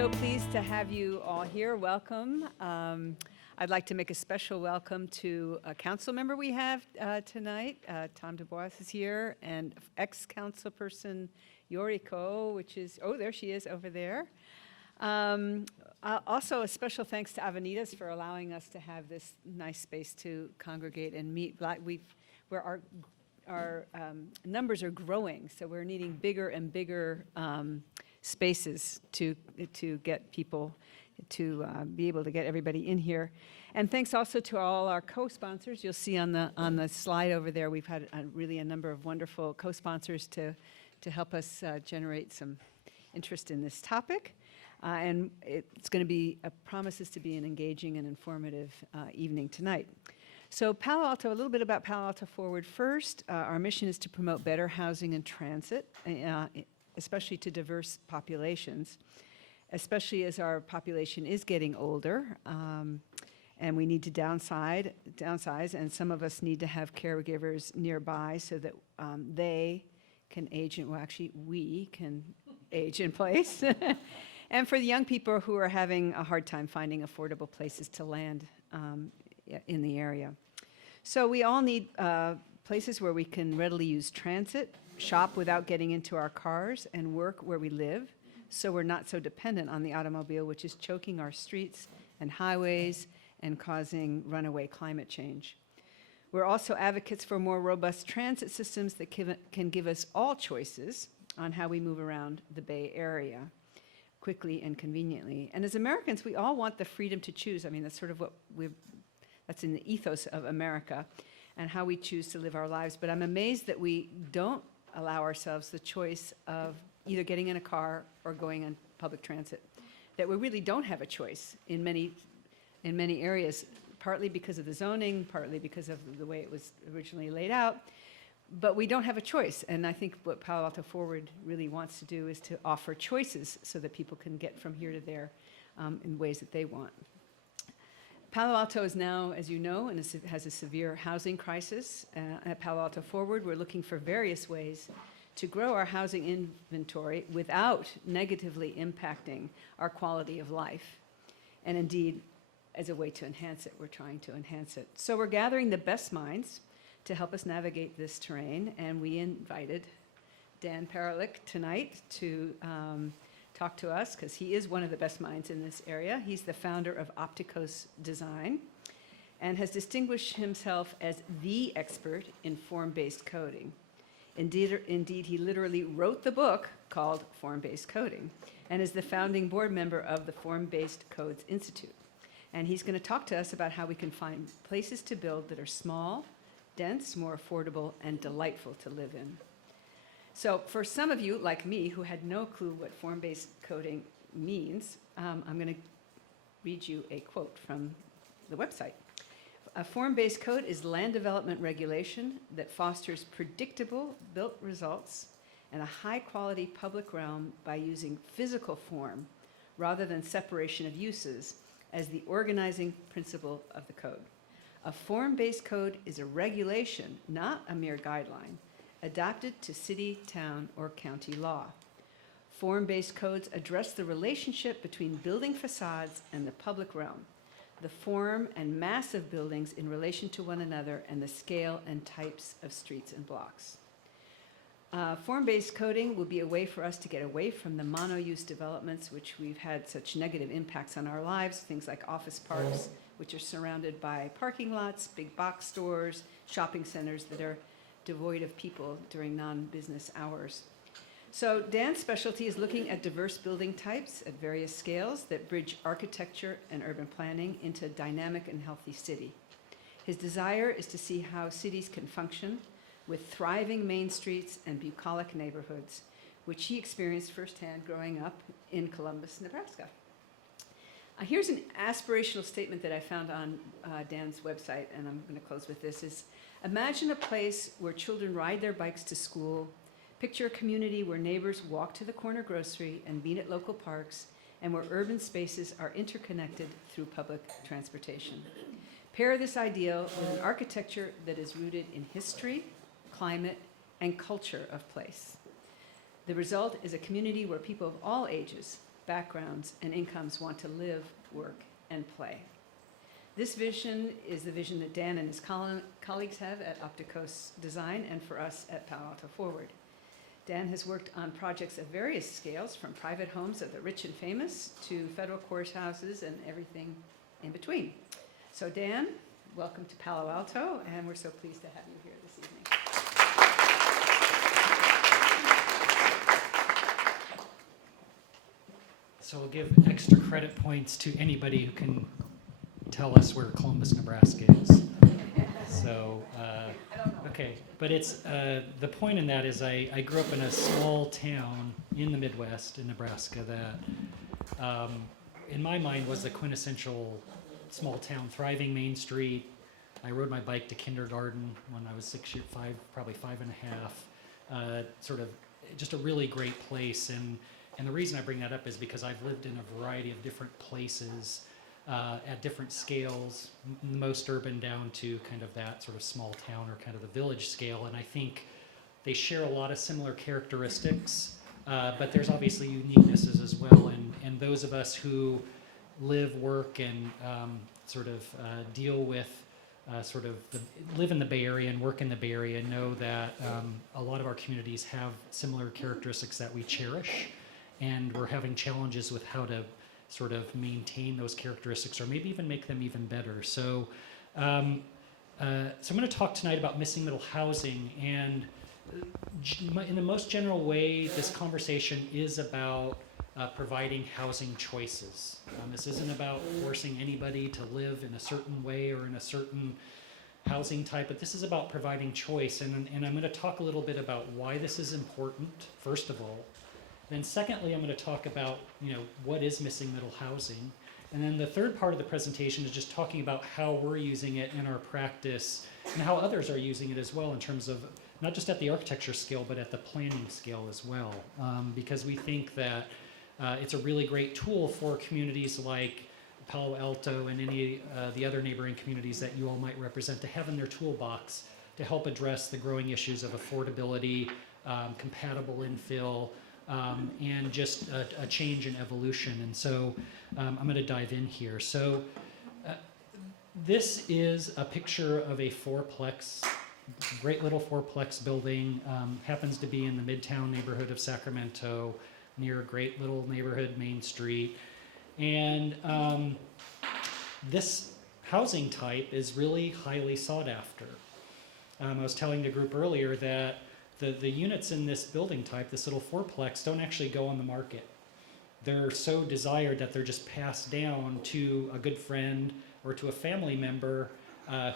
so pleased to have you all here. Welcome. I'd like to make a special welcome to a council member we have tonight. Tom DuBois is here, and ex-councilperson Yoriko, which is, oh, there she is over there. Also, a special thanks to Avenidas for allowing us to have this nice space to congregate and meet. Where our numbers are growing, so we're needing bigger and bigger spaces to get people to be able to get everybody in here. And thanks also to all our co-sponsors. You'll see on the slide over there, we've had really a number of wonderful co-sponsors to help us generate some interest in this topic. And it's going to be, promises to be an engaging and informative evening tonight. So Palo Alto, a little bit about Palo Alto Forward first. Our mission is to promote better housing and transit, especially to diverse populations, especially as our population is getting older, and we need to downsize, and some of us need to have caregivers nearby so that they can age, we can age in place. And for the young people who are having a hard time finding affordable places to land in the area. So we all need places where we can readily use transit, shop without getting into our cars, and work where we live, so we're not so dependent on the automobile, which is choking our streets and highways and causing runaway climate change. We're also advocates for more robust transit systems that can give us all choices on how we move around the Bay Area quickly and conveniently. And as Americans, we all want the freedom to choose. I mean, that's sort of what that's in the ethos of America and how we choose to live our lives. But I'm amazed that we don't allow ourselves the choice of either getting in a car or going on public transit, that we really don't have a choice in many areas, partly because of the zoning, partly because of the way it was originally laid out, but we don't have a choice. And I think what Palo Alto Forward really wants to do is to offer choices so that people can get from here to there in ways that they want. Palo Alto is now, as you know, and has a severe housing crisis. At Palo Alto Forward, we're looking for various ways to grow our housing inventory without negatively impacting our quality of life. And indeed, as a way to enhance it, we're trying to enhance it. So we're gathering the best minds to help us navigate this terrain, and we invited Dan Parolek tonight to talk to us, because he is one of the best minds in this area. He's the founder of Opticos Design and has distinguished himself as the expert in form-based coding. Indeed, he literally wrote the book called Form-Based Coding and is the founding board member of the Form-Based Codes Institute. And he's going to talk to us about how we can find places to build that are small, dense, more affordable, and delightful to live in. So for some of you, like me, who had no clue what form-based coding means, I'm going to read you a quote from the website. A form-based code is land development regulation that fosters predictable built results and a high-quality public realm by using physical form rather than separation of uses as the organizing principle of the code. A form-based code is a regulation, not a mere guideline, adapted to city, town, or county law. Form-based codes address the relationship between building facades and the public realm, the form and mass of buildings in relation to one another, and the scale and types of streets and blocks. Form-based coding will be a way for us to get away from the mono-use developments which we've had such negative impacts on our lives, things like office parks, which are surrounded by parking lots, big box stores, shopping centers that are devoid of people during non-business hours. So Dan's specialty is looking at diverse building types at various scales that bridge architecture and urban planning into a dynamic and healthy city. His desire is to see how cities can function with thriving main streets and bucolic neighborhoods, which he experienced firsthand growing up in Columbus, Nebraska. Here's an aspirational statement that I found on Dan's website, and I'm going to close with this, is imagine a place where children ride their bikes to school, picture a community where neighbors walk to the corner grocery and meet at local parks, and where urban spaces are interconnected through public transportation. Pair this ideal with an architecture that is rooted in history, climate, and culture of place. The result is a community where people of all ages backgrounds and incomes want to live, work, and play. This vision is the vision that Dan and his colleagues have at Opticos Design and for us at Palo Alto Forward. Dan has worked on projects of various scales, from private homes of the rich and famous to federal courthouses and everything in between. So Dan, welcome to Palo Alto, and we're so pleased to have you here this evening. So we'll give extra credit points to anybody who can tell us where Columbus, Nebraska is. So, okay, but it's, the point in that is I grew up in a small town in the Midwest in Nebraska that, in my mind, was the quintessential small town, thriving Main Street. I rode my bike to kindergarten when I was probably 5 and a half. Sort of just a really great place. And the reason I bring that up is because I've lived in a variety of different places at different scales, most urban down to kind of that sort of small town or kind of the village scale. And I think they share a lot of similar characteristics, but there's obviously uniquenesses as well. And those of us who live, work, and sort of deal with live in the Bay Area and work in the Bay Area know that a lot of our communities have similar characteristics that we cherish. And we're having challenges with how to sort of maintain those characteristics or maybe even make them even better. So, I'm going to talk tonight about missing middle housing. And in the most general way, this conversation is about providing housing choices. This isn't about forcing anybody to live in a certain way or in a certain housing type, but this is about providing choice. And I'm going to talk a little bit about why this is important, first of all. Then secondly, I'm going to talk about, what is missing middle housing. And then the third part of the presentation is just talking about how we're using it in our practice and how others are using it as well in terms of not just at the architecture scale, but at the planning scale as well. Because we think that it's a really great tool for communities like Palo Alto and any the other neighboring communities that you all might represent to have in their toolbox to help address the growing issues of affordability, compatible infill, and just a change in evolution. And so I'm going to dive in here. So this is a picture of a fourplex, great little fourplex building, happens to be in the Midtown neighborhood of Sacramento, near a great little neighborhood, Main Street. And this housing type is really highly sought after. I was telling the group earlier that the units in this building type, this little fourplex, don't actually go on the market. They're so desired that they're just passed down to a good friend or to a family member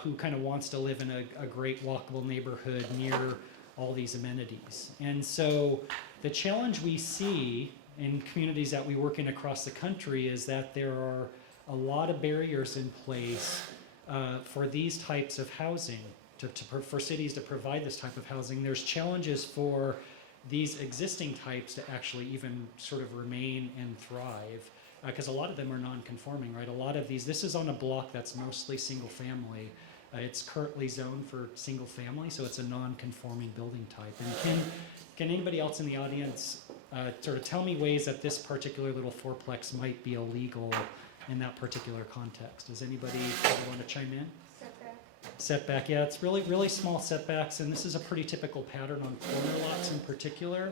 who kind of wants to live in a great walkable neighborhood near all these amenities. And so the challenge we see in communities that we work in across the country is that there are a lot of barriers in place for these types of housing. For cities to provide this type of housing. There's challenges for these existing types to actually even sort of remain and thrive, because a lot of them are non-conforming, right? A lot of these, this is on a block that's mostly single family. It's currently zoned for single family, so it's a non-conforming building type. And can anybody else in the audience sort of tell me ways that this particular little fourplex might be illegal in that particular context? Does anybody want to chime in? Setback, yeah, it's really, really small setbacks, and this is a pretty typical pattern on corner lots in particular.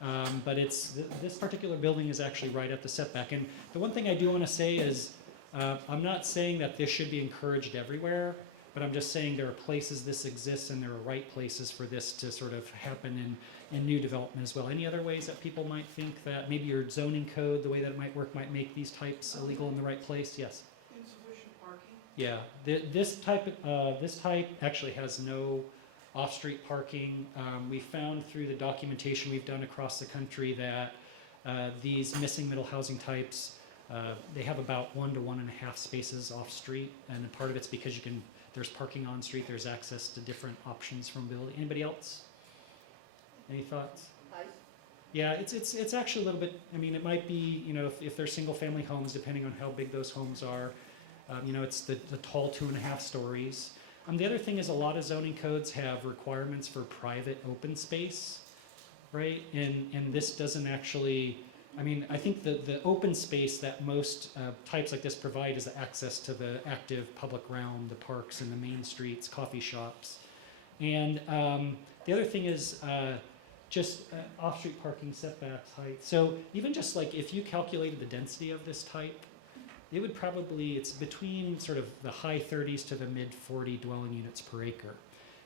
But this particular building is actually right at the setback. And the one thing I do want to say is, I'm not saying that this should be encouraged everywhere, but I'm just saying there are places this exists, and there are right places for this to sort of happen in new development as well. Any other ways that people might think that maybe your zoning code, the way that it might work, might make these types illegal in the right place? Yes. Yeah, this type actually has no off-street parking. We found through the documentation we've done across the country that these missing middle housing types, they have about 1 to 1.5 spaces off-street, and part of it's because there's parking on-street, there's access to different options from building. Anybody else? Any thoughts? Yeah, it's actually a little bit, it might be, if they're single-family homes, depending on how big those homes are. It's the tall 2.5 stories. The other thing is a lot of zoning codes have requirements for private open space, right? And this doesn't actually I mean, I think the open space that most types like this provide is access to the active public realm, the parks and the main streets, coffee shops. And the other thing is just off-street parking setbacks, height. So even just like if you calculated the density of this type, it would probably, it's between sort of the high 30s to the mid 40 dwelling units per acre.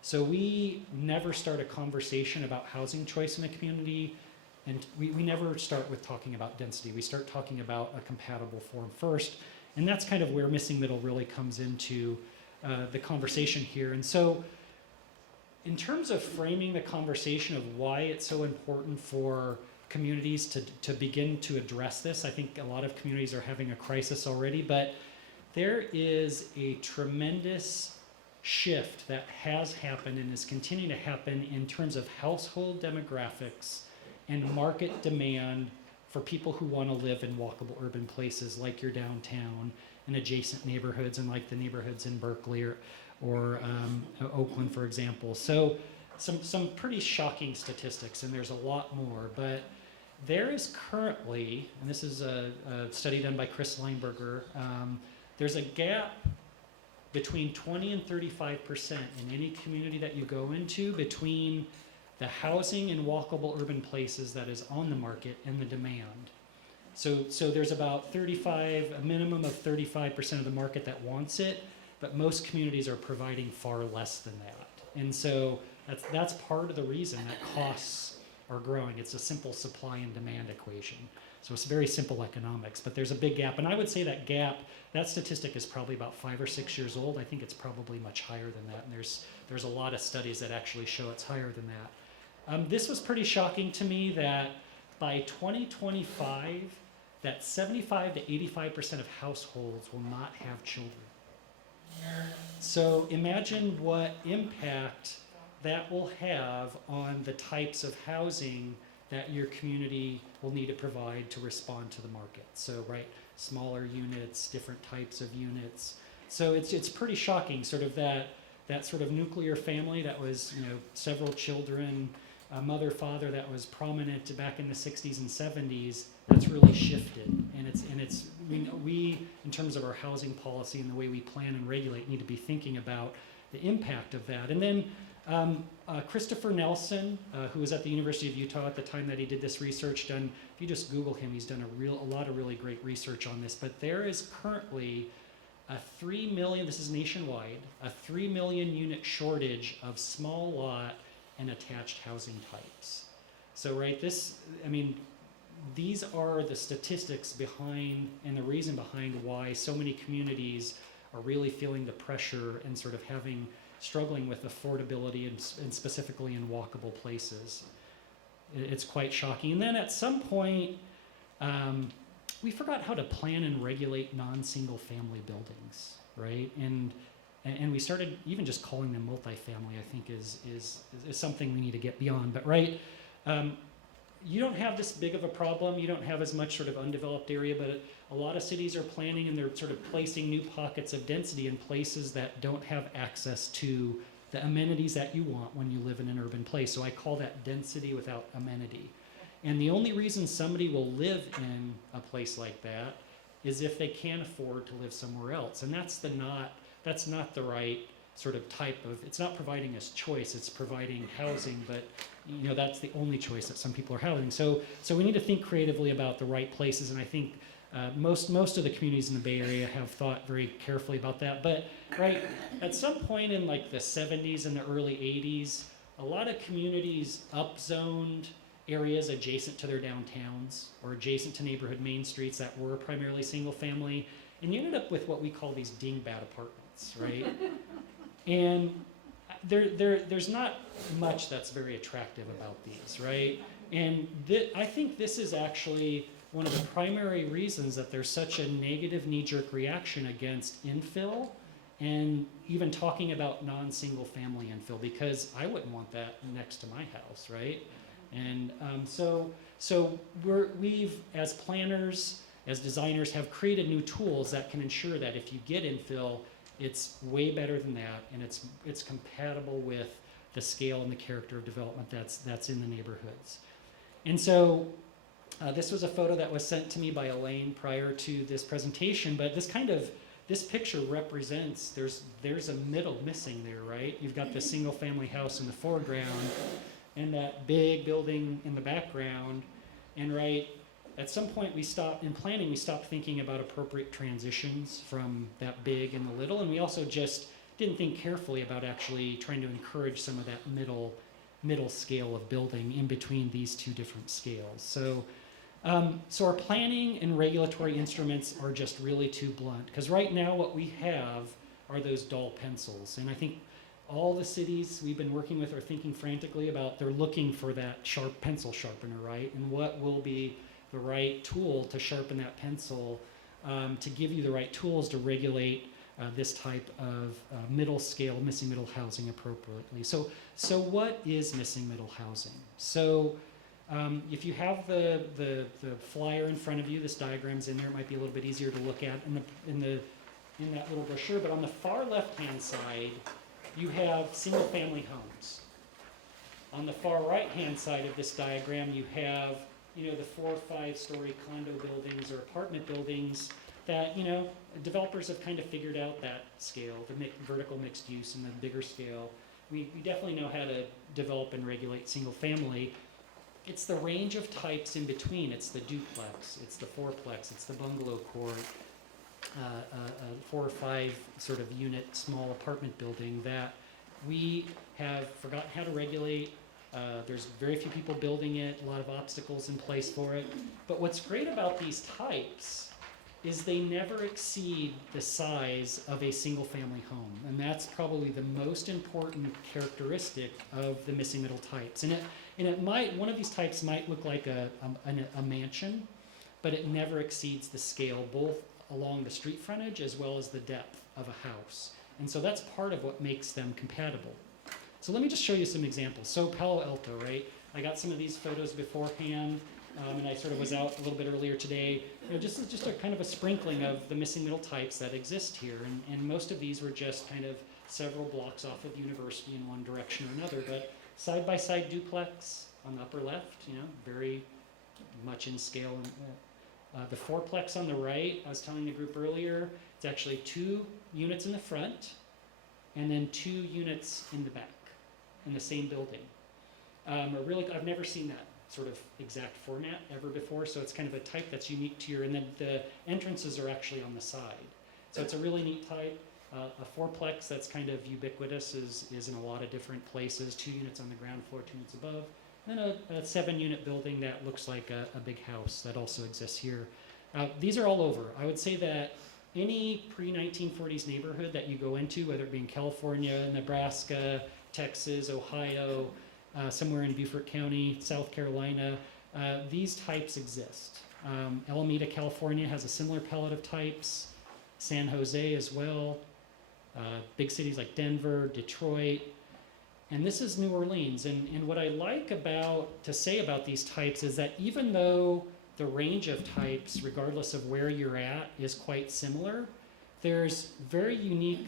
So we never start a conversation about housing choice in a community, and we never start with talking about density. We start talking about a compatible form first, and that's kind of where missing middle really comes into the conversation here. And so in terms of framing the conversation of why it's so important for communities to begin to address this, I think a lot of communities are having a crisis already, but there is a tremendous shift that has happened and is continuing to happen in terms of household demographics and market demand for people who want to live in walkable urban places like your downtown and adjacent neighborhoods and like the neighborhoods in Berkeley or Oakland, for example. So some pretty shocking statistics, and there's a lot more, but there is currently, and this is a study done by Chris Leinberger, there's a gap between 20 and 35% in any community that you go into between the housing in walkable urban places that is on the market and the demand. So there's about a minimum of 35% of the market that wants it, but most communities are providing far less than that. And so that's part of the reason that costs are growing. It's a simple supply and demand equation. So it's very simple economics, but there's a big gap. And I would say that gap, that statistic is probably about 5 or 6 years old. I think it's probably much higher than that. And there's a lot of studies that actually show it's higher than that. This was pretty shocking to me that by 2025, that 75 to 85% of households will not have children. So imagine what impact that will have on the types of housing that your community will need to provide to respond to the market. So, right, smaller units, different types of units. So it's pretty shocking, sort of that sort of nuclear family that was, several children, a mother, father that was prominent back in the 60s and 70s, that's really shifted. And it's we in terms of our housing policy and the way we plan and regulate, need to be thinking about the impact of that. And then Christopher Nelson, who was at the University of Utah at the time that he did this research, if you just Google him, he's done a lot of really great research on this. But there is currently a 3 million, this is nationwide, a 3 million unit shortage of small lot and attached housing types. So, right, these are the statistics behind and the reason behind why so many communities are really feeling the pressure and sort of struggling with affordability and specifically in walkable places. It's quite shocking. And then at some point, we forgot how to plan and regulate non-single family buildings, right? And we started even just calling them multifamily, I think is something we need to get beyond. But right, you don't have this big of a problem. You don't have as much sort of undeveloped area, but a lot of cities are planning and they're sort of placing new pockets of density in places that don't have access to the amenities that you want when you live in an urban place. So I call that density without amenity. And the only reason somebody will live in a place like that is if they can't afford to live somewhere else. And that's not the right sort of type of, it's not providing us choice, it's providing housing, but that's the only choice that some people are having. So we need to think creatively about the right places, and I think most of the communities in the Bay Area have thought very carefully about that. But right, at some point in like the 70s and the early 80s, a lot of communities upzoned areas adjacent to their downtowns or adjacent to neighborhood main streets that were primarily single family, and you ended up with what we call these dingbat apartments, right? And there's not much that's very attractive about these, right? And I think this is actually one of the primary reasons that there's such a negative knee-jerk reaction against infill and even talking about non-single family infill, because I wouldn't want that next to my house, right? And so we've, as planners, as designers, have created new tools that can ensure that if you get infill, it's way better than that, and it's compatible with the scale and the character of development that's in the neighborhoods. And so This was a photo that was sent to me by Elaine prior to this presentation, but this picture represents, there's a middle missing there, right? You've got the single family house in the foreground and that big building in the background. And right, at some point we stopped thinking about appropriate transitions from that big and the little, and we also just didn't think carefully about actually trying to encourage some of that middle scale of building in between these two different scales. So our planning and regulatory instruments are just really too blunt, because right now what we have are those dull pencils. And I think all the cities we've been working with are thinking frantically about, they're looking for that sharp pencil sharpener, right? And what will be the right tool to sharpen that pencil, to give you the right tools to regulate this type of middle scale, missing middle housing appropriately. So what is missing middle housing? So if you have the flyer in front of you, this diagram's in there, it might be a little bit easier to look at in that little brochure, but on the far left-hand side, you have single-family homes. On the far right-hand side of this diagram, you have, the 4 or 5 story condo buildings or apartment buildings that, developers have kind of figured out that scale, the vertical mixed use and the bigger scale. We definitely know how to develop and regulate single-family. It's the range of types in between. It's the duplex, it's the fourplex, it's the bungalow court, 4 or 5 sort of unit small apartment building that we have forgotten how to regulate. There's very few people building it, a lot of obstacles in place for it. But what's great about these types is they never exceed the size of a single family home. And that's probably the most important characteristic of the missing middle types. And it might, one of these types might look like a mansion, but it never exceeds the scale, both along the street frontage as well as the depth of a house. And so that's part of what makes them compatible. So let me just show you some examples. So Palo Alto, right? I got some of these photos beforehand, and I sort of was out a little bit earlier today. Just a kind of a sprinkling of the missing middle types that exist here. And most of these were just kind of several blocks off of University in one direction or another. But side-by-side duplex on the upper left, very much in scale. The fourplex on the right, I was telling the group earlier, it's actually 2 units in the front and then 2 units in the back in the same building. I've never seen that sort of exact format ever before, so it's kind of a type that's unique to and then the entrances are actually on the side. So it's a really neat type. A fourplex that's kind of ubiquitous is in a lot of different places, 2 units on the ground floor, 2 units above. And a 7-unit building that looks like a big house that also exists here. These are all over. I would say that any pre-1940s neighborhood that you go into, whether it be in California, Nebraska, Texas, Ohio, somewhere in Beaufort County, South Carolina, these types exist. Alameda, California has a similar palette of types. San Jose as well. Big cities like Denver, Detroit. And this is New Orleans. And what I like to say about these types is that even though the range of types, regardless of where you're at, is quite similar, there's very unique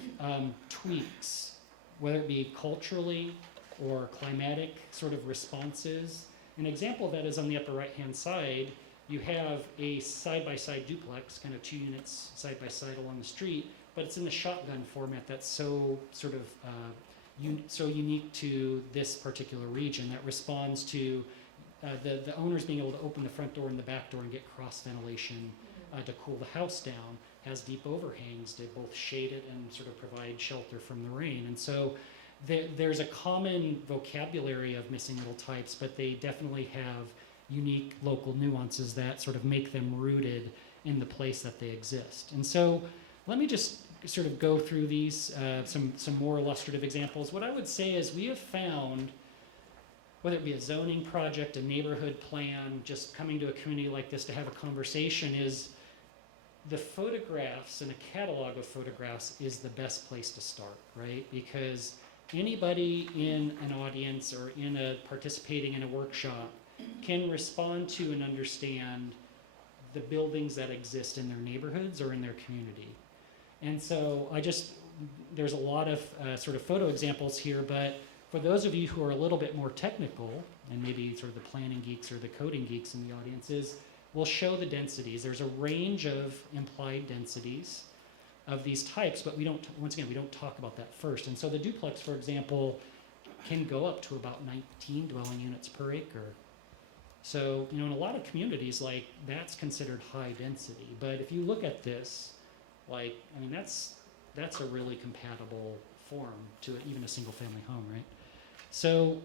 tweaks, whether it be culturally or climatic sort of responses. An example of that is on the upper right-hand side, you have a side-by-side duplex, kind of 2 units side-by-side along the street, but it's in the shotgun format that's so sort of so unique to this particular region that responds to the owners being able to open the front door and the back door and get cross ventilation to cool the house down, has deep overhangs to both shade it and sort of provide shelter from the rain. And so there's a common vocabulary of missing middle types, but they definitely have unique local nuances that sort of make them rooted in the place that they exist. And so let me just sort of go through these, some more illustrative examples. What I would say is we have found, whether it be a zoning project, a neighborhood plan, just coming to a community like this to have a conversation, is the photographs and a catalog of photographs is the best place to start, right? Because anybody in an audience or participating in a workshop can respond to and understand the buildings that exist in their neighborhoods or in their community. And so there's a lot of sort of photo examples here, but For those of you who are a little bit more technical, and maybe sort of the planning geeks or the coding geeks in the audience, we'll show the densities. There's a range of implied densities of these types, but we don't, once again, we don't talk about that first. And so the duplex, for example, can go up to about 19 dwelling units per acre. So, in a lot of communities, like, that's considered high density. But if you look at this, that's a really compatible form to even a single family home, right? So,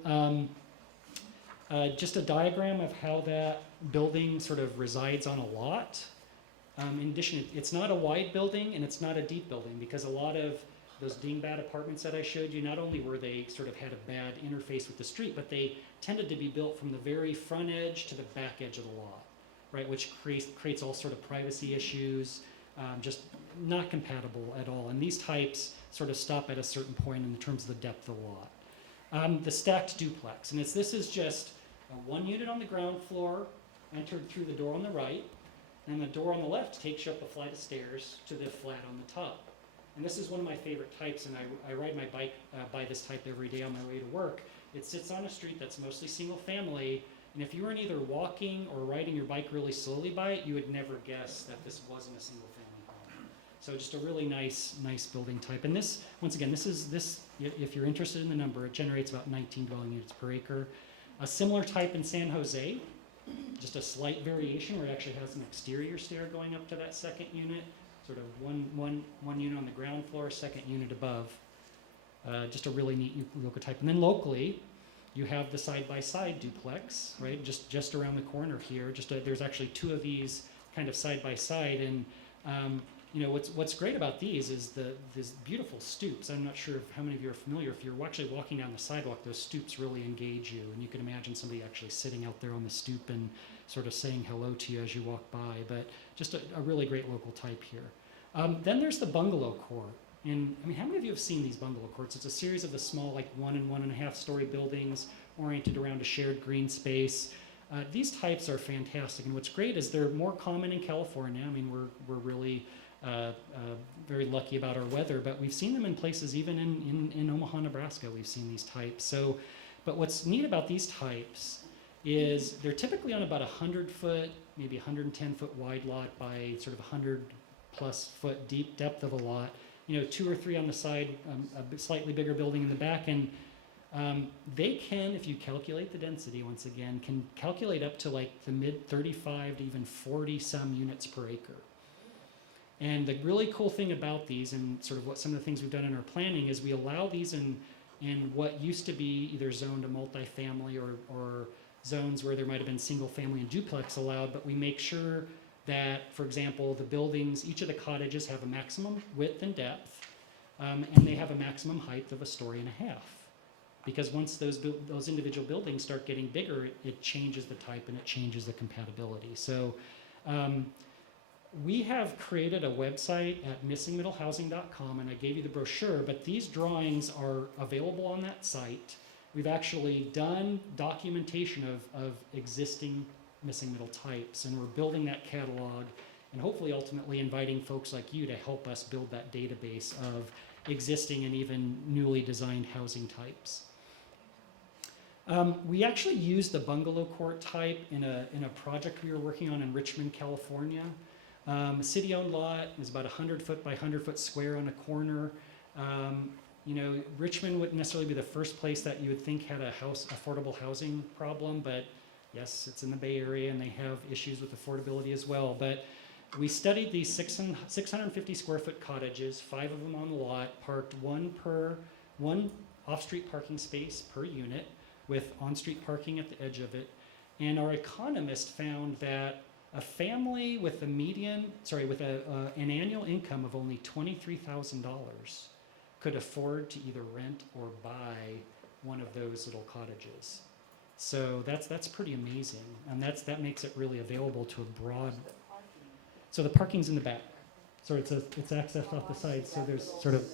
just a diagram of how that building sort of resides on a lot. In addition, it's not a wide building and it's not a deep building, because a lot of those dingbat apartments that I showed you, not only were they sort of had a bad interface with the street, but they tended to be built from the very front edge to the back edge of the lot, right? Which creates all sort of privacy issues, just not compatible at all. And these types sort of stop at a certain point in terms of the depth of the lot. The stacked duplex, and this is just one unit on the ground floor, entered through the door on the right, and the door on the left takes you up a flight of stairs to the flat on the top. And this is one of my favorite types, and I ride my bike by this type every day on my way to work. It sits on a street that's mostly single family, and if you were either walking or riding your bike really slowly by it, you would never guess that this wasn't a single family home. So just a really nice building type. And this, once again, this, if you're interested in the number, it generates about 19 dwelling units per acre. A similar type in San Jose, just a slight variation where it actually has an exterior stair going up to that second unit, sort of one unit on the ground floor, second unit above. Just a really neat local type. And then locally, you have the side-by-side duplex, right? Just around the corner here. There's actually two of these kind of side-by-side, and what's great about these is these beautiful stoops. I'm not sure how many of you are familiar. If you're actually walking down the sidewalk, those stoops really engage you, and you can imagine somebody actually sitting out there on the stoop and sort of saying hello to you as you walk by. But just a really great local type here. Then there's the bungalow court. And how many of you have seen these bungalow courts? It's a series of the small, like 1 and 1.5 story buildings oriented around a shared green space. These types are fantastic, and what's great is they're more common in California. We're really very lucky about our weather, but we've seen them in places even in Omaha, Nebraska. We've seen these types. So, but what's neat about these types is they're typically on about 100-foot, maybe 110-foot wide lot by sort of 100+ foot deep depth of a lot. 2 or 3 on the side, a slightly bigger building in the back, and they can, if you calculate the density, once again, can calculate up to like the mid 35 to even 40 some units per acre. And the really cool thing about these, and sort of what some of the things we've done in our planning, is we allow these in what used to be either zoned a multifamily or zones where there might have been single family and duplex allowed, but we make sure that, for example, the buildings, each of the cottages have a maximum width and depth, and they have a maximum height of 1.5 stories. Because once those individual buildings start getting bigger, it changes the type and it changes the compatibility. So we have created a website at missingmiddlehousing.com, and I gave you the brochure, but these drawings are available on that site. We've actually done documentation of existing missing middle types, and we're building that catalog and hopefully ultimately inviting folks like you to help us build that database of existing and even newly designed housing types. We actually used the bungalow court type in a project we were working on in Richmond, California. A city-owned lot. It was about 100-foot by 100-foot square on a corner. Richmond wouldn't necessarily be the first place that you would think had a affordable housing problem, but yes, it's in the Bay Area and they have issues with affordability as well. But we studied these 650 square foot cottages, 5 of them on the lot, parked one off-street parking space per unit with on-street parking at the edge of it. And our economist found that a family with an annual income of only $23,000 could afford to either rent or buy one of those little cottages. So that's pretty amazing, and that makes it really available to a broad. So the parking's in the back. So it's accessed off the side. So there's sort of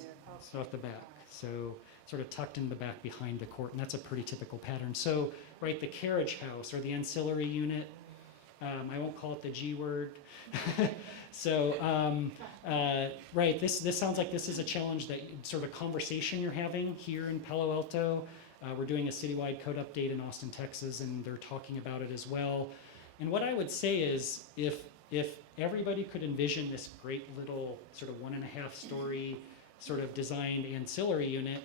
off the back. So sort of tucked in the back behind the court, and that's a pretty typical pattern. So right, the carriage house or the ancillary unit. I won't call it the G word. So right, this sounds like this is a challenge that sort of conversation you're having here in Palo Alto. We're doing a citywide code update in Austin, Texas, and they're talking about it as well. And what I would say is, if everybody could envision this great little sort of 1.5 story sort of designed ancillary unit,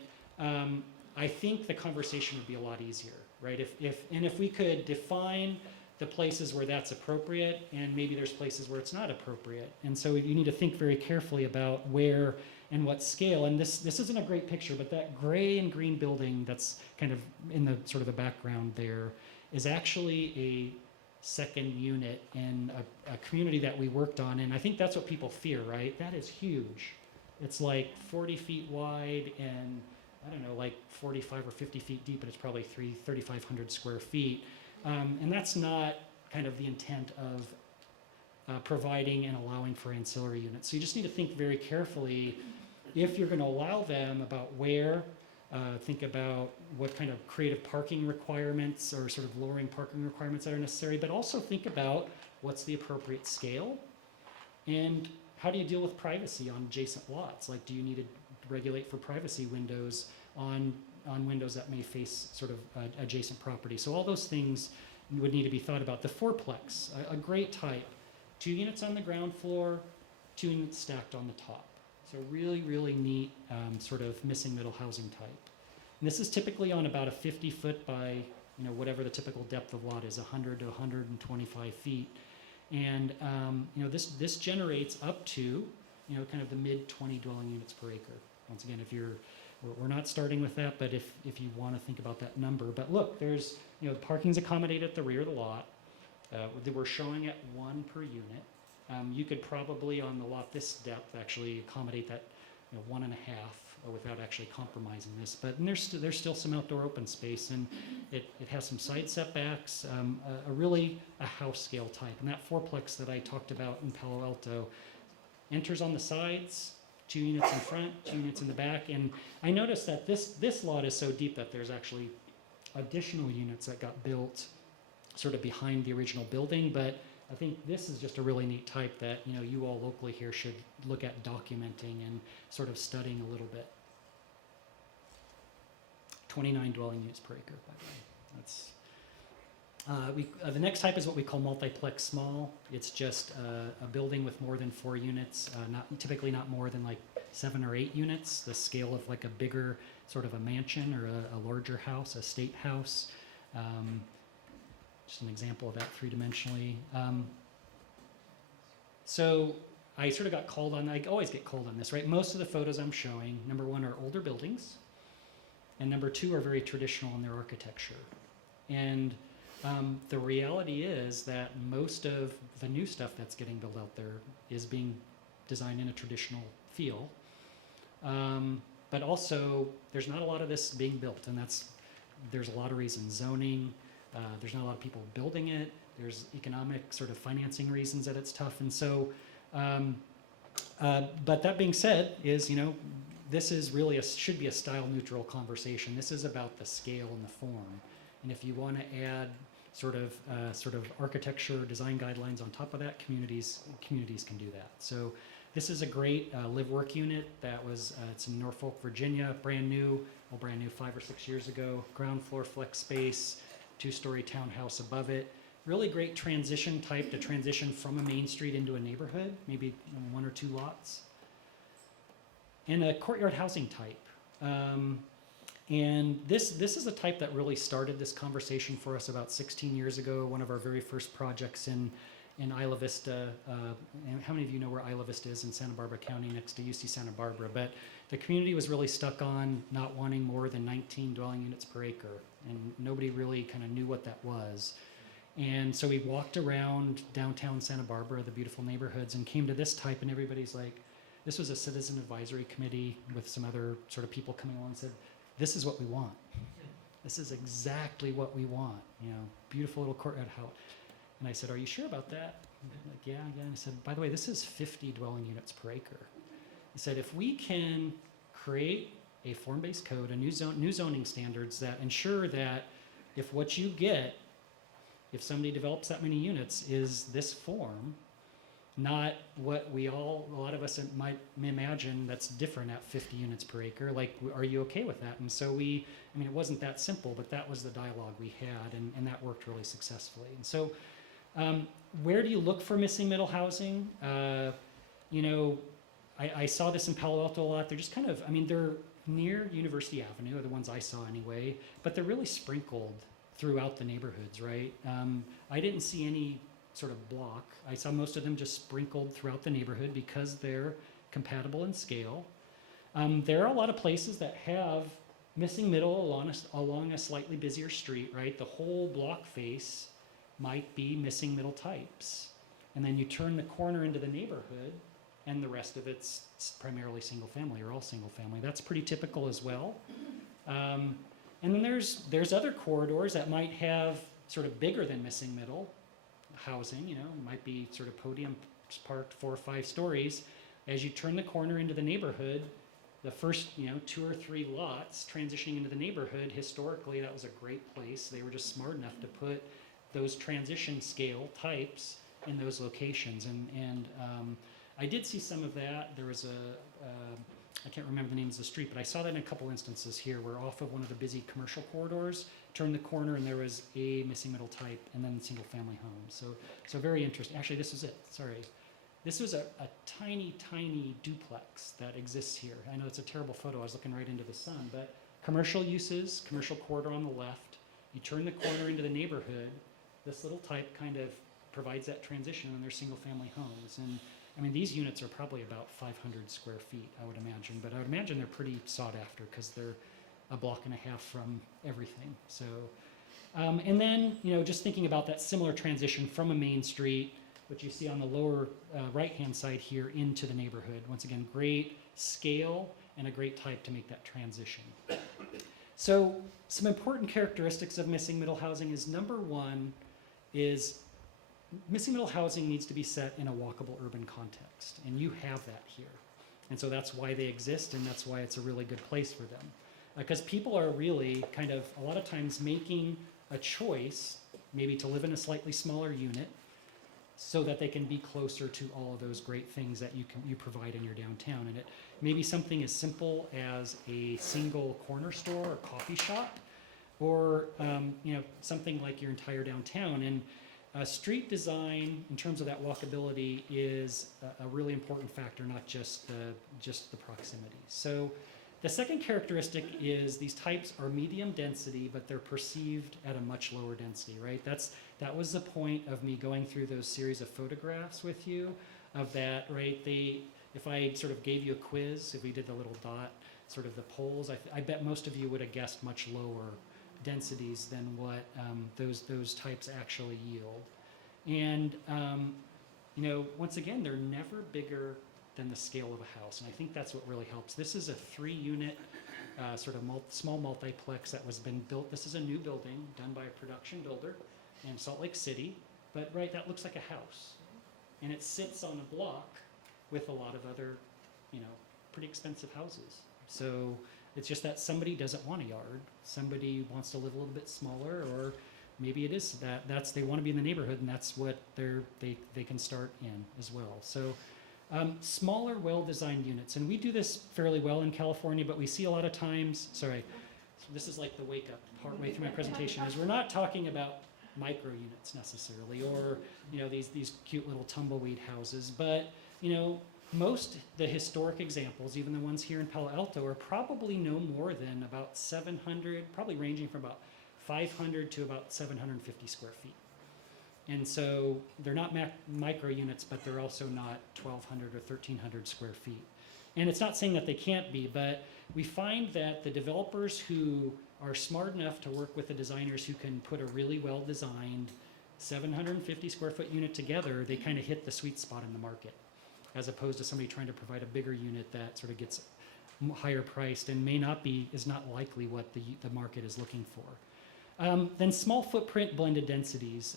I think the conversation would be a lot easier, right? If we could define the places where that's appropriate, and maybe there's places where it's not appropriate. And so you need to think very carefully about where and what scale. And this isn't a great picture, but that gray and green building that's kind of in the sort of the background there is actually a second unit in a community that we worked on. And I think that's what people fear, right? That is huge. It's like 40 feet wide and I don't know, like 45 or 50 feet deep, and it's probably 3,500 square feet. And that's not kind of the intent of providing and allowing for ancillary units. So you just need to think very carefully if you're going to allow them about where, think about what kind of creative parking requirements or sort of lowering parking requirements that are necessary, but also think about what's the appropriate scale and how do you deal with privacy on adjacent lots? Like, do you need to regulate for privacy windows on windows that may face sort of adjacent property? So all those things would need to be thought about. The fourplex, a great type. 2 units on the ground floor, 2 units stacked on the top. So really, really neat sort of missing middle housing type. And this is typically on about a 50-foot by, whatever the typical depth of lot is, 100 to 125 feet. And, this generates up to, kind of the mid 20 dwelling units per acre. Once again, we're not starting with that, but if you want to think about that number. But look, there's, parking's accommodated at the rear of the lot. We're showing at 1 per unit. You could probably, on the lot this depth, actually accommodate that 1.5 without actually compromising this. But there's still some outdoor open space, and it has some side setbacks, a house scale type. And that fourplex that I talked about in Palo Alto enters on the sides, 2 units in front, 2 units in the back. And I noticed that this lot is so deep that there's actually additional units that got built sort of behind the original building. But I think this is just a really neat type that you all locally here should look at documenting and sort of studying a little bit. 29 dwelling units per acre, by the way. That's the next type is what we call multiplex small. It's just a building with more than 4 units, typically not more than like 7 or 8 units. The scale of like a bigger sort of a mansion or a larger house, a state house. Just an example of that 3-dimensionally. So I sort of got called on, I always get called on this, right? Most of the photos I'm showing, number 1, are older buildings, and number 2 are very traditional in their architecture. And the reality is that most of the new stuff that's getting built out there is being designed in a traditional feel. But also, there's not a lot of this being built, and there's a lot of reasons. Zoning, there's not a lot of people building it. There's economic sort of financing reasons that it's tough. And so, but that being said, this is really should be a style neutral conversation. This is about the scale and the form. And if you want to add sort of architecture design guidelines on top of that, communities can do that. So this is a great live-work unit that was, it's in Norfolk, Virginia, brand new 5 or 6 years ago, ground floor flex space, 2-story townhouse above it. Really great transition type to transition from a main street into a neighborhood, maybe 1 or 2 lots. And a courtyard housing type. And this is a type that really started this conversation for us about 16 years ago, one of our very first projects in Isla Vista. And how many of you know where Isla Vista is in Santa Barbara County next to UC Santa Barbara? But the community was really stuck on not wanting more than 19 dwelling units per acre, and nobody really kind of knew what that was. And so we walked around downtown Santa Barbara, the beautiful neighborhoods, and came to this type, and everybody's like, this was a citizen advisory committee with some other sort of people coming along and said, this is what we want. This is exactly what we want, beautiful little courtyard house. And I said, are you sure about that? Like, yeah. And I said, by the way, this is 50 dwelling units per acre. I said, if we can create a form-based code, new zoning standards that ensure that if what you get, if somebody develops that many units, is this form, not what a lot of us might imagine that's different at 50 units per acre. Like, are you okay with that? And so it wasn't that simple, but that was the dialogue we had, and that worked really successfully. And so, where do you look for missing middle housing? I saw this in Palo Alto a lot. They're just kind of, they're near University Avenue, are the ones I saw anyway, but they're really sprinkled throughout the neighborhoods, right? I didn't see any sort of block. I saw most of them just sprinkled throughout the neighborhood because they're compatible in scale. There are a lot of places that have missing middle along a slightly busier street, right? The whole block face might be missing middle types. And then you turn the corner into the neighborhood and the rest of it's primarily single family or all single family. That's pretty typical as well. And then there's other corridors that might have sort of bigger than missing middle housing, it might be sort of podium parked 4 or 5 stories. As you turn the corner into the neighborhood, the first 2 or 3 lots transitioning into the neighborhood, historically that was a great place. They were just smart enough to put those transition scale types in those locations. And I did see some of that. There was I can't remember the names of the street, but I saw that in a couple instances here where off of one of the busy commercial corridors, turned the corner and there was a missing middle type and then single family homes. So very interesting. Actually, this was it, sorry. This was a tiny, tiny duplex that exists here. I know it's a terrible photo, I was looking right into the sun, but commercial uses, commercial corridor on the left, you turn the corner into the neighborhood, this little type kind of provides that transition and they're single family homes. And these units are probably about 500 square feet, I would imagine, but I would imagine they're pretty sought after because they're a block and a half from everything. So, and then, just thinking about that similar transition from a main street, which you see on the lower right-hand side here into the neighborhood. Once again, great scale and a great type to make that transition. So some important characteristics of missing middle housing is number one is missing middle housing needs to be set in a walkable urban context, and you have that here. And so that's why they exist, and that's why it's a really good place for them. Because people are really kind of, a lot of times, making a choice, maybe to live in a slightly smaller unit, so that they can be closer to all of those great things that you provide in your downtown. And it may be something as simple as a single corner store or coffee shop, or something like your entire downtown. And street design, in terms of that walkability, is a really important factor, not just the proximity. So the second characteristic is these types are medium density, but they're perceived at a much lower density, right? That was the point of me going through those series of photographs with you, of that, right? If I sort of gave you a quiz, if we did the little dot, sort of the poles, I bet most of you would have guessed much lower densities than what those types actually yield. And once again, they're never bigger than the scale of a house, and I think that's what really helps. This is a 3-unit sort of small multiplex that was been built. This is a new building done by a production builder in Salt Lake City, but right, that looks like a house, and it sits on a block with a lot of other pretty expensive houses. So it's just that somebody doesn't want a yard. Somebody wants to live a little bit smaller, or maybe it is that's they want to be in the neighborhood, and that's what they can start in as well. So smaller, well-designed units, and we do this fairly well in California, but we see a lot of times. Sorry, so this is like the wake-up partway through my presentation. Is we're not talking about micro units necessarily, or these cute little tumbleweed houses, but most the historic examples, even the ones here in Palo Alto, are probably no more than about 700, probably ranging from about 500 to about 750 square feet. And so they're not micro units, but they're also not 1,200 or 1,300 square feet. And it's not saying that they can't be, but we find that the developers who are smart enough to work with the designers who can put a really well-designed 750 square foot unit together, they kind of hit the sweet spot in the market, as opposed to somebody trying to provide a bigger unit that sort of gets higher priced and is not likely what the market is looking for. Then small footprint blended densities.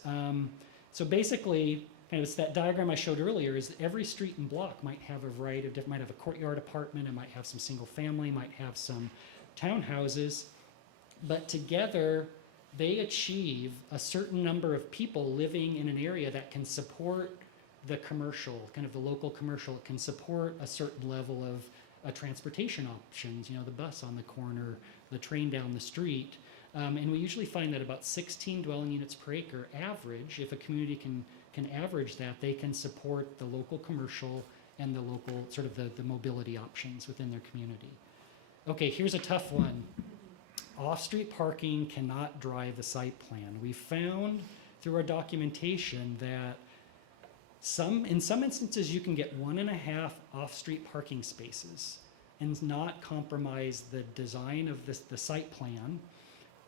So basically, it's that diagram I showed earlier, is that every street and block might have a variety of different, might have a courtyard apartment, it might have some single family, might have some townhouses, but together they achieve a certain number of people living in an area that can support the commercial, kind of the local commercial. It can support a certain level of transportation options, the bus on the corner, the train down the street. And we usually find that about 16 dwelling units per acre average, if a community can average that, they can support the local commercial and the local sort of the mobility options within their community. Okay, here's a tough one. Off-street parking cannot drive the site plan. We found through our documentation that in some instances you can get 1.5 off-street parking spaces and not compromise the design of the site plan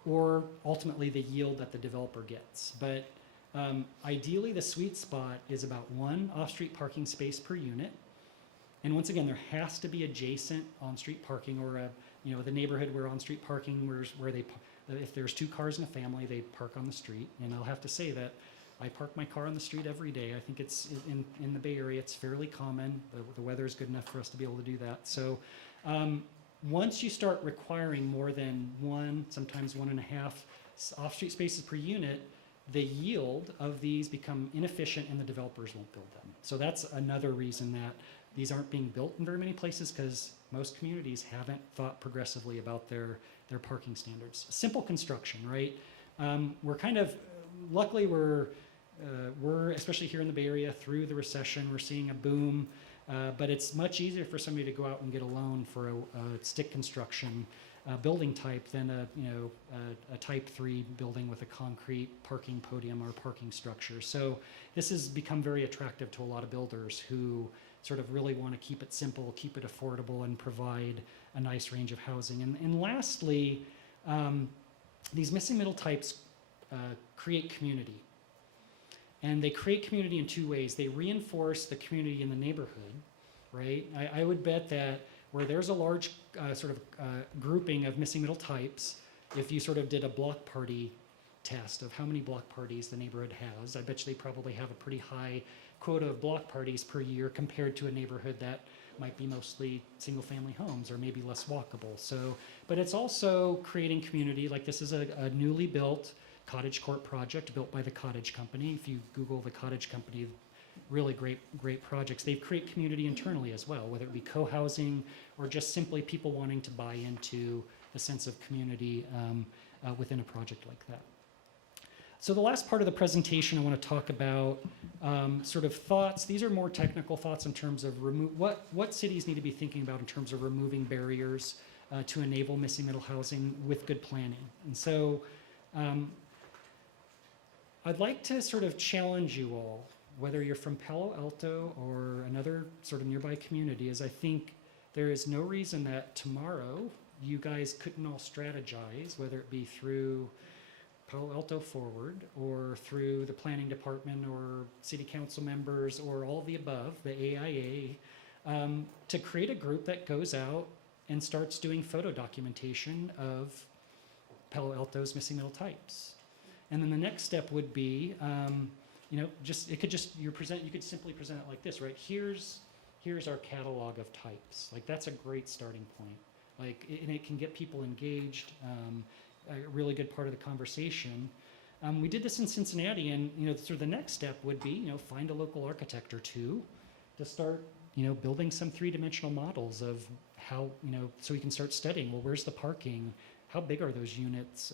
or ultimately the yield that the developer gets. But ideally the sweet spot is about 1 off-street parking space per unit. And once again, there has to be adjacent on-street parking, or the neighborhood where on-street parking where if there's 2 cars in a family, they park on the street. And I'll have to say that I park my car on the street every day. I think it's in the Bay Area, it's fairly common. The weather is good enough for us to be able to do that. So once you start requiring more than 1, sometimes 1.5 off-street spaces per unit, the yield of these become inefficient and the developers won't build them. So that's another reason that these aren't being built in very many places, because most communities haven't thought progressively about their parking standards. Simple construction, right? We're kind of, luckily we're especially here in the Bay Area through the recession, we're seeing a boom, but it's much easier for somebody to go out and get a loan for a stick construction building type than a type 3 building with a concrete parking podium or parking structure. So this has become very attractive to a lot of builders who sort of really want to keep it simple, keep it affordable, and provide a nice range of housing. And lastly, these missing middle types create community. And they create community in 2 ways. They reinforce the community in the neighborhood, right? I would bet that where there's a large grouping of missing middle types, if you sort of did a block party test of how many block parties the neighborhood has, I bet you they probably have a pretty high quota of block parties per year compared to a neighborhood that might be mostly single family homes or maybe less walkable. So, but it's also creating community. Like this is a newly built cottage court project built by the Cottage Company. If you Google the Cottage Company, really great projects. They create community internally as well, whether it be co-housing or just simply people wanting to buy into a sense of community within a project like that. So the last part of the presentation I want to talk about sort of thoughts. These are more technical thoughts in terms of what cities need to be thinking about in terms of removing barriers to enable missing middle housing with good planning. And so I'd like to sort of challenge you all, whether you're from Palo Alto or another sort of nearby community, is I think there is no reason that tomorrow you guys couldn't all strategize, whether it be through Palo Alto Forward or through the planning department or city council members or all of the above, the AIA, to create a group that goes out and starts doing photo documentation of Palo Alto's missing middle types. And then the next step would be, you could simply present it like this, right? Here's our catalog of types. Like that's a great starting point. Like, and it can get people engaged. A really good part of the conversation. We did this in Cincinnati, and sort of the next step would be, find a local architect or two to start, building some 3-dimensional models of how, so we can start studying. Well, where's the parking? How big are those units?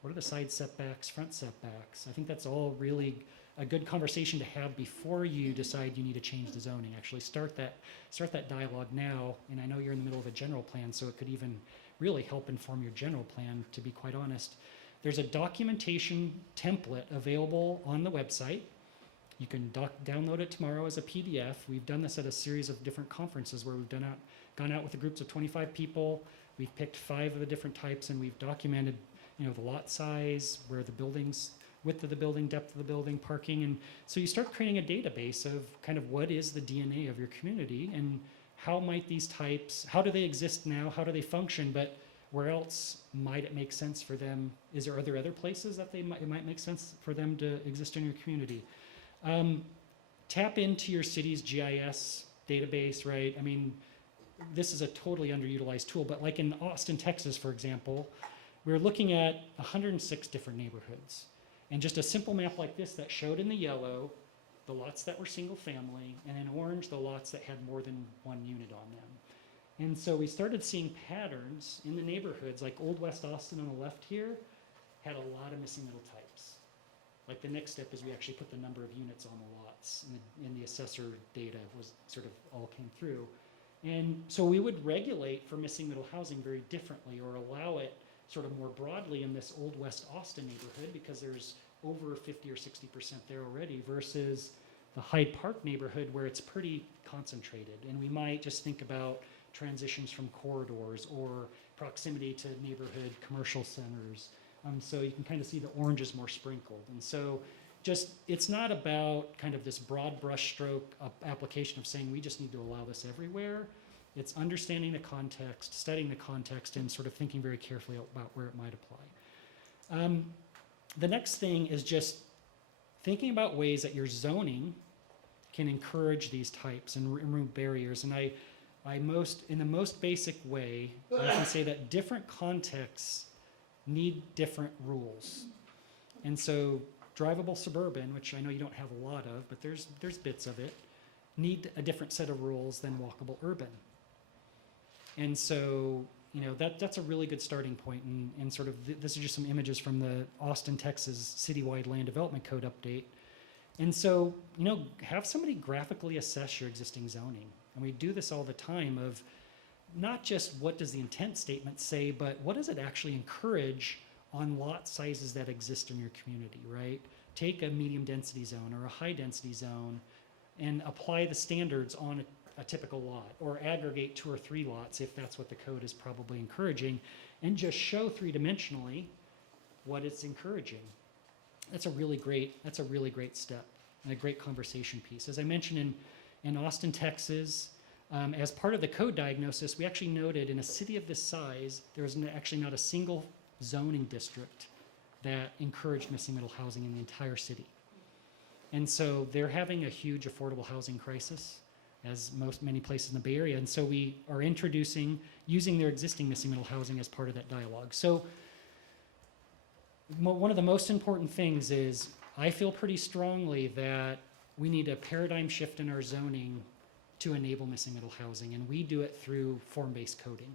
What are the side setbacks, front setbacks? I think that's all really a good conversation to have before you decide you need to change the zoning. Actually, start that dialogue now. And I know you're in the middle of a general plan, so it could even really help inform your general plan, to be quite honest. There's a documentation template available on the website. You can download it tomorrow as a PDF. We've done this at a series of different conferences where we've gone out with the groups of 25 people. We've picked 5 of the different types, and we've documented the lot size, where the buildings, width of the building, depth of the building, parking. And so you start creating a database of kind of what is the DNA of your community and how might these types, how do they exist now? How do they function? But where else might it make sense for them? Are there other places that it might make sense for them to exist in your community? Tap into your city's GIS database, right? I mean, this is a totally underutilized tool, but like in Austin, Texas, for example, we're looking at 106 different neighborhoods. And just a simple map like this that showed in the yellow the lots that were single family, and in orange, the lots that had more than one unit on them. And so we started seeing patterns in the neighborhoods, like Old West Austin on the left here, had a lot of missing middle types. Like the next step is we actually put the number of units on the lots, and the assessor data was sort of all came through. And so we would regulate for missing middle housing very differently, or allow it sort of more broadly in this Old West Austin neighborhood, because there's over 50 or 60% there already, versus the Hyde Park neighborhood where it's pretty concentrated. And we might just think about transitions from corridors or proximity to neighborhood commercial centers. So you can kind of see the orange is more sprinkled. And so just, it's not about kind of this broad brushstroke application of saying we just need to allow this everywhere. It's understanding the context, studying the context, and sort of thinking very carefully about where it might apply. The next thing is just thinking about ways that your zoning can encourage these types and remove barriers. And in the most basic way, I can say that different contexts need different rules. And so drivable suburban, which I know you don't have a lot of, but there's bits of it, need a different set of rules than walkable urban. And so, that's a really good starting point. And sort of, this is just some images from the Austin, Texas Citywide Land Development Code update. And so, have somebody graphically assess your existing zoning. And we do this all the time of not just what does the intent statement say, but what does it actually encourage on lot sizes that exist in your community, right? Take a medium density zone or a high density zone and apply the standards on a typical lot, or aggregate 2 or 3 lots if that's what the code is probably encouraging, and just show 3-dimensionally what it's encouraging. That's a really great step and a great conversation piece. As I mentioned in Austin, Texas, as part of the code diagnosis, we actually noted in a city of this size, there was actually not a single zoning district that encouraged missing middle housing in the entire city. And so they're having a huge affordable housing crisis, as many places in the Bay Area. And so we are using their existing missing middle housing as part of that dialogue. So one of the most important things is, I feel pretty strongly that we need a paradigm shift in our zoning to enable missing middle housing, and we do it through form-based coding.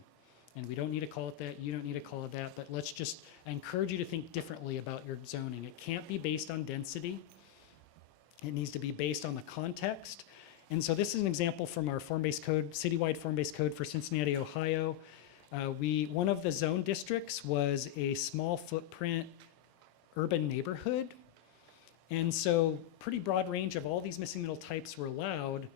And we don't need to call it that, you don't need to call it that, but I encourage you to think differently about your zoning. It can't be based on density. It needs to be based on the context. And so this is an example from our form-based code, citywide form-based code for Cincinnati, Ohio. One of the zone districts was a small footprint urban neighborhood. And so pretty broad range of all these missing middle types were allowed,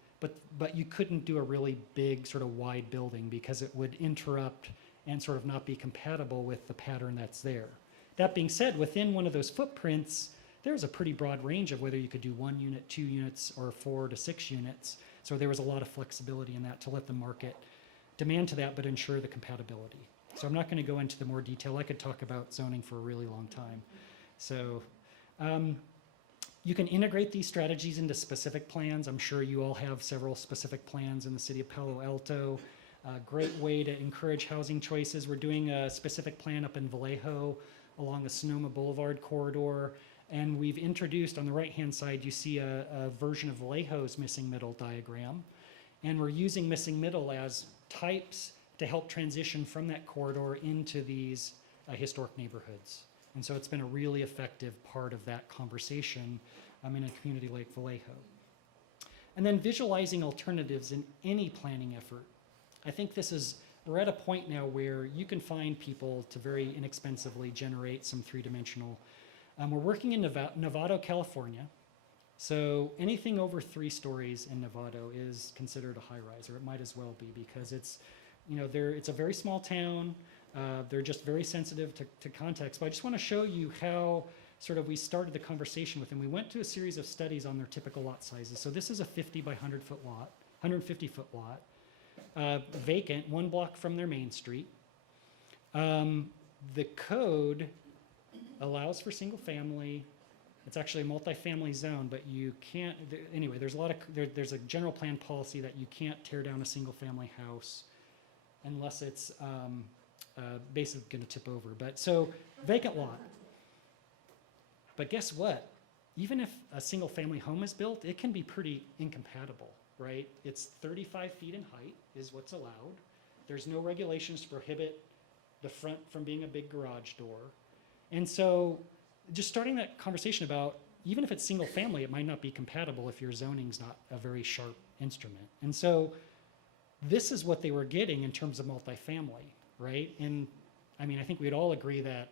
but you couldn't do a really big sort of wide building because it would interrupt and sort of not be compatible with the pattern that's there. That being said, within one of those footprints, there's a pretty broad range of whether you could do 1 unit, 2 units, or 4 to 6 units. So there was a lot of flexibility in that to let the market demand to that, but ensure the compatibility. So I'm not going to go into the more detail. I could talk about zoning for a really long time. So you can integrate these strategies into specific plans. I'm sure you all have several specific plans in the city of Palo Alto. Great way to encourage housing choices. We're doing a specific plan up in Vallejo along the Sonoma Boulevard corridor. And we've introduced, on the right-hand side, you see a version of Vallejo's missing middle diagram. And we're using missing middle as types to help transition from that corridor into these historic neighborhoods. And so it's been a really effective part of that conversation in a community like Vallejo. And then visualizing alternatives in any planning effort. I think we're at a point now where you can find people to very inexpensively generate some 3-dimensional. We're working in Novato, California. So anything over 3 stories in Novato is considered a high-rise, or it might as well be, because it's a very small town. They're just very sensitive to context. But I just want to show you how sort of we started the conversation with them. We went to a series of studies on their typical lot sizes. So this is a 50 by 100 foot lot, 150 foot lot, vacant, 1 block from their main street. The code allows for single family. It's actually a multifamily zone, but you can't, anyway, there's a general plan policy that you can't tear down a single family house unless it's basically going to tip over. But so vacant lot. But guess what? even if a single family home is built, it can be pretty incompatible, right? It's 35 feet in height is what's allowed. There's no regulations to prohibit the front from being a big garage door. And so just starting that conversation about, even if it's single family, it might not be compatible if your zoning's not a very sharp instrument. And so this is what they were getting in terms of multifamily, right? And I mean, I think we'd all agree that,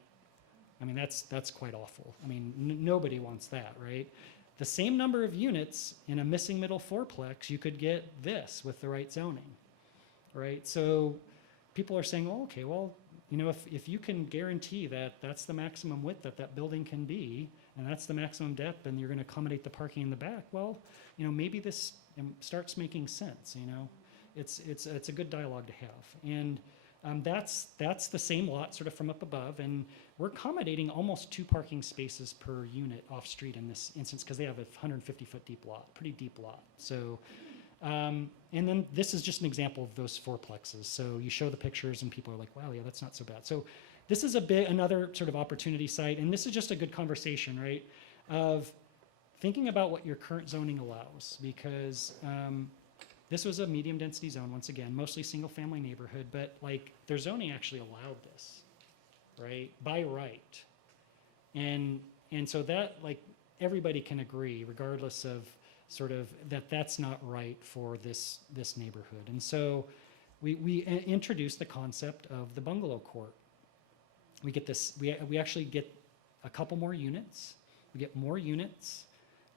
I mean, that's quite awful. I mean, nobody wants that, right? The same number of units in a missing middle fourplex, you could get this with the right zoning, right? So people are saying, oh, okay, well, you know, if you can guarantee that that's the maximum width that that building can be, and that's the maximum depth, and you're going to accommodate the parking in the back, well, you know, maybe this starts making sense. You know, it's a good dialogue to have, and that's the same lot sort of from up above, and we're accommodating almost 2 parking spaces per unit off street in this instance because they have a 150-foot deep lot, pretty deep lot. So, and then this is just an example of those fourplexes. So you show the pictures and people are like, wow, yeah, that's not so bad. So this is another sort of opportunity site, and this is just a good conversation, right, of thinking about what your current zoning allows, because this was a medium density zone, once again, mostly single family neighborhood, but like their zoning actually allowed this, right, by right. And so that, like, everybody can agree, regardless of sort of that's not right for this neighborhood. And so we introduced the concept of the bungalow court. We get this, we actually get a couple more units. We get more units.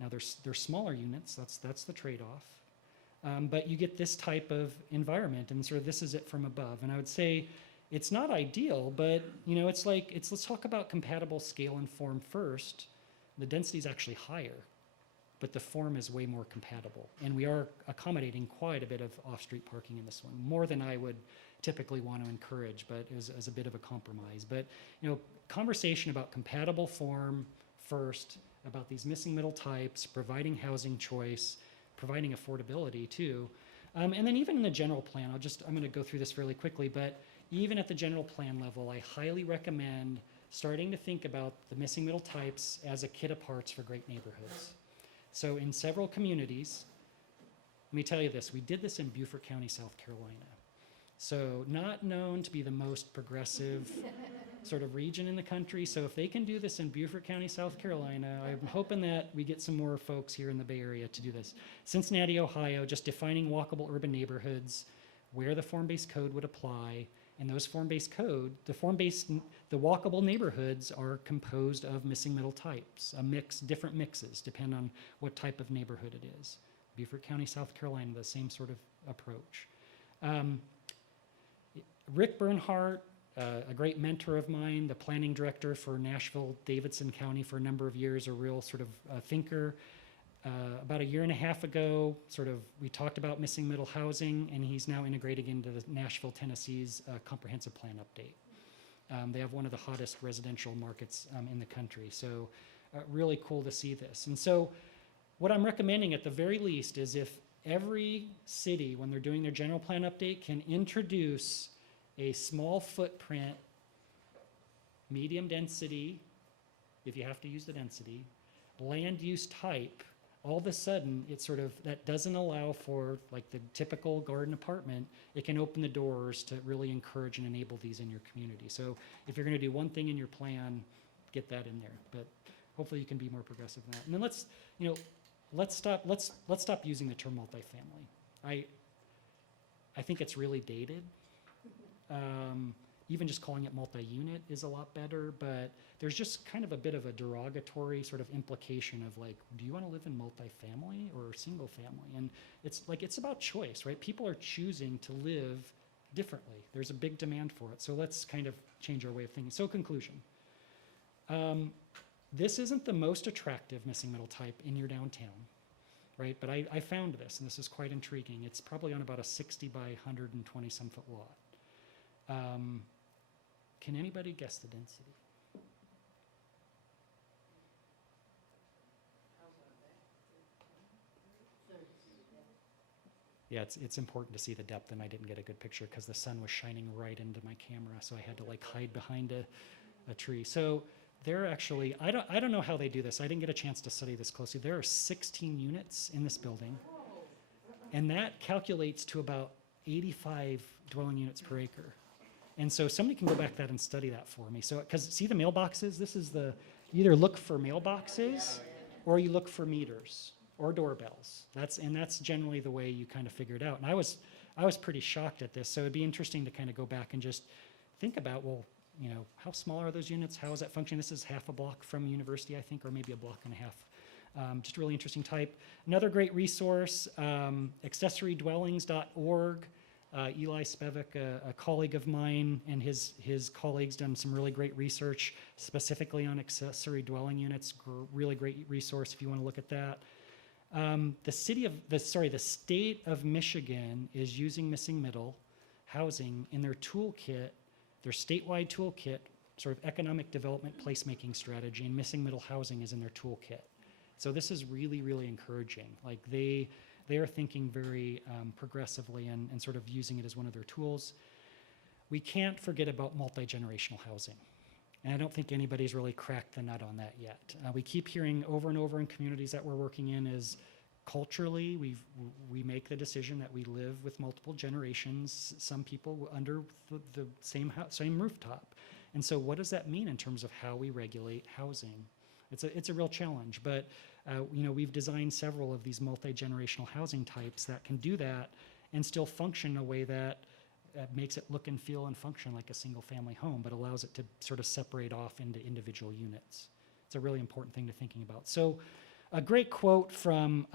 Now they're smaller units, that's the trade-off. But you get this type of environment, and sort of this is it from above. And I would say it's not ideal, but you know, let's talk about compatible scale and form first. The density is actually higher, but the form is way more compatible. And we are accommodating quite a bit of off-street parking in this one, more than I would typically want to encourage, but as a bit of a compromise. But you know, conversation about compatible form first, about these missing middle types, providing housing choice, providing affordability too. And then even in the general plan, I'm going to go through this fairly quickly, but even at the general plan level, I highly recommend starting to think about the missing middle types as a kit of parts for great neighborhoods. So in several communities, let me tell you this, we did this in Beaufort County, South Carolina. So not known to be the most progressive sort of region in the country. So if they can do this in Beaufort County, South Carolina, I'm hoping that we get some more folks here in the Bay Area to do this. Cincinnati, Ohio, just defining walkable urban neighborhoods, where the form-based code would apply. And those form-based code, the walkable neighborhoods are composed of missing middle types, different mixes, depending on what type of neighborhood it is. Beaufort County, South Carolina, the same sort of approach. Rick Bernhardt, a great mentor of mine, the planning director for Nashville, Davidson County for a number of years, a real sort of thinker. About a year and a half ago, we talked about missing middle housing, and he's now integrating into the Nashville, Tennessee's comprehensive plan update. They have one of the hottest residential markets in the country, so really cool to see this. And so what I'm recommending at the very least is if every city, when they're doing their general plan update, can introduce a small footprint, medium density, if you have to use the density, land use type, all of a sudden that doesn't allow for like the typical garden apartment. It can open the doors to really encourage and enable these in your community. So if you're going to do one thing in your plan, get that in there. But hopefully you can be more progressive than that. And then let's stop using the term multifamily. I think it's really dated. Even just calling it multi-unit is a lot better, but there's just kind of a bit of a derogatory sort of implication of like, do you want to live in multifamily or single family? And it's about choice, right? People are choosing to live differently. There's a big demand for it. So let's kind of change our way of thinking. So conclusion. This isn't the most attractive missing middle type in your downtown, right? But I found this, and this is quite intriguing. It's probably on about a 60 by 120 some foot lot. Can anybody guess the density? Yeah, it's important to see the depth, and I didn't get a good picture because the sun was shining right into my camera, so I had to like hide behind a tree. So There are actually, I don't know how they do this. I didn't get a chance to study this closely. There are 16 units in this building, and that calculates to about 85 dwelling units per acre. And so somebody can go back that and study that for me. So, because see the mailboxes, this is you either look for mailboxes or you look for meters or doorbells. That's generally the way you kind of figure it out. And I was pretty shocked at this. So it'd be interesting to kind of go back and just think about, well, you know, how small are those units? How is that functioning? This is half a block from university, I think, or maybe a block and a half. Just really interesting type. Another great resource, accessorydwellings.org. Eli Spevak, a colleague of mine, and his colleagues done some really great research specifically on accessory dwelling units. Really great resource if you want to look at that. The state of Michigan is using missing middle housing in their toolkit, their statewide toolkit, sort of economic development placemaking strategy, and missing middle housing is in their toolkit. So this is really, really encouraging. Like they are thinking very progressively and sort of using it as one of their tools. We can't forget about multi-generational housing. And I don't think anybody's really cracked the nut on that yet. We keep hearing over and over in communities that we're working in is culturally, we make the decision that we live with multiple generations, some people under the same rooftop. And so what does that mean in terms of how we regulate housing? It's a real challenge, but you know, we've designed several of these multi-generational housing types that can do that and still function in a way that makes it look and feel and function like a single family home, but allows it to sort of separate off into individual units. It's a really important thing to thinking about. So a great quote from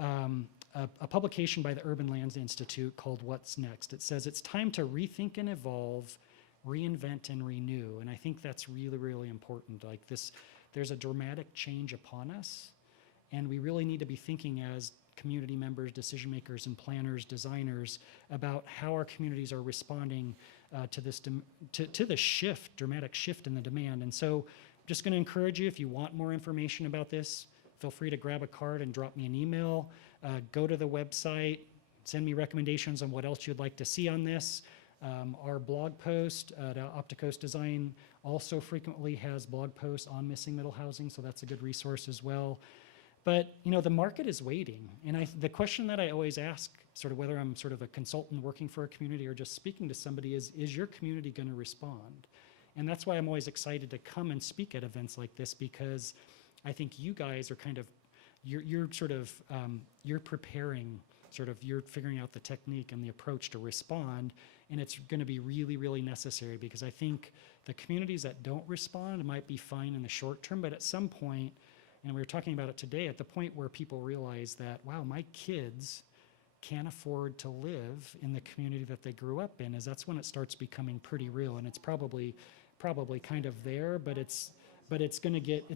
a publication by the Urban Lands Institute called What's Next. It says, it's time to rethink and evolve, reinvent and renew. And I think that's really, really important. Like this, there's a dramatic change upon us, and we really need to be thinking as community members, decision makers, and planners, designers, about how our communities are responding to this to the shift, dramatic shift in the demand. And so I'm just going to encourage you, if you want more information about this, feel free to grab a card and drop me an email. Go to the website, send me recommendations on what else you'd like to see on this. Our blog post at Opticos Design also frequently has blog posts on missing middle housing, so that's a good resource as well. But you know, the market is waiting, and the question that I always ask, sort of whether I'm sort of a consultant working for a community or just speaking to somebody, is your community going to respond? And that's why I'm always excited to come and speak at events like this, because I think you guys are kind of, you're sort of, you're preparing, sort of, you're figuring out the technique and the approach to respond, and it's going to be really, really necessary, because I think the communities that don't respond might be fine in the short term, but at some point, and we were talking about it today, at the point where people realize that, wow, my kids can't afford to live in the community that they grew up in, that's when it starts becoming pretty real. And it's probably kind of there, but it's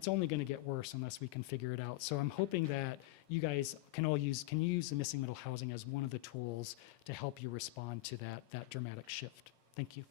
only going to get worse unless we can figure it out. So I'm hoping that you guys can use the missing middle housing as one of the tools to help you respond to that dramatic shift. Thank you.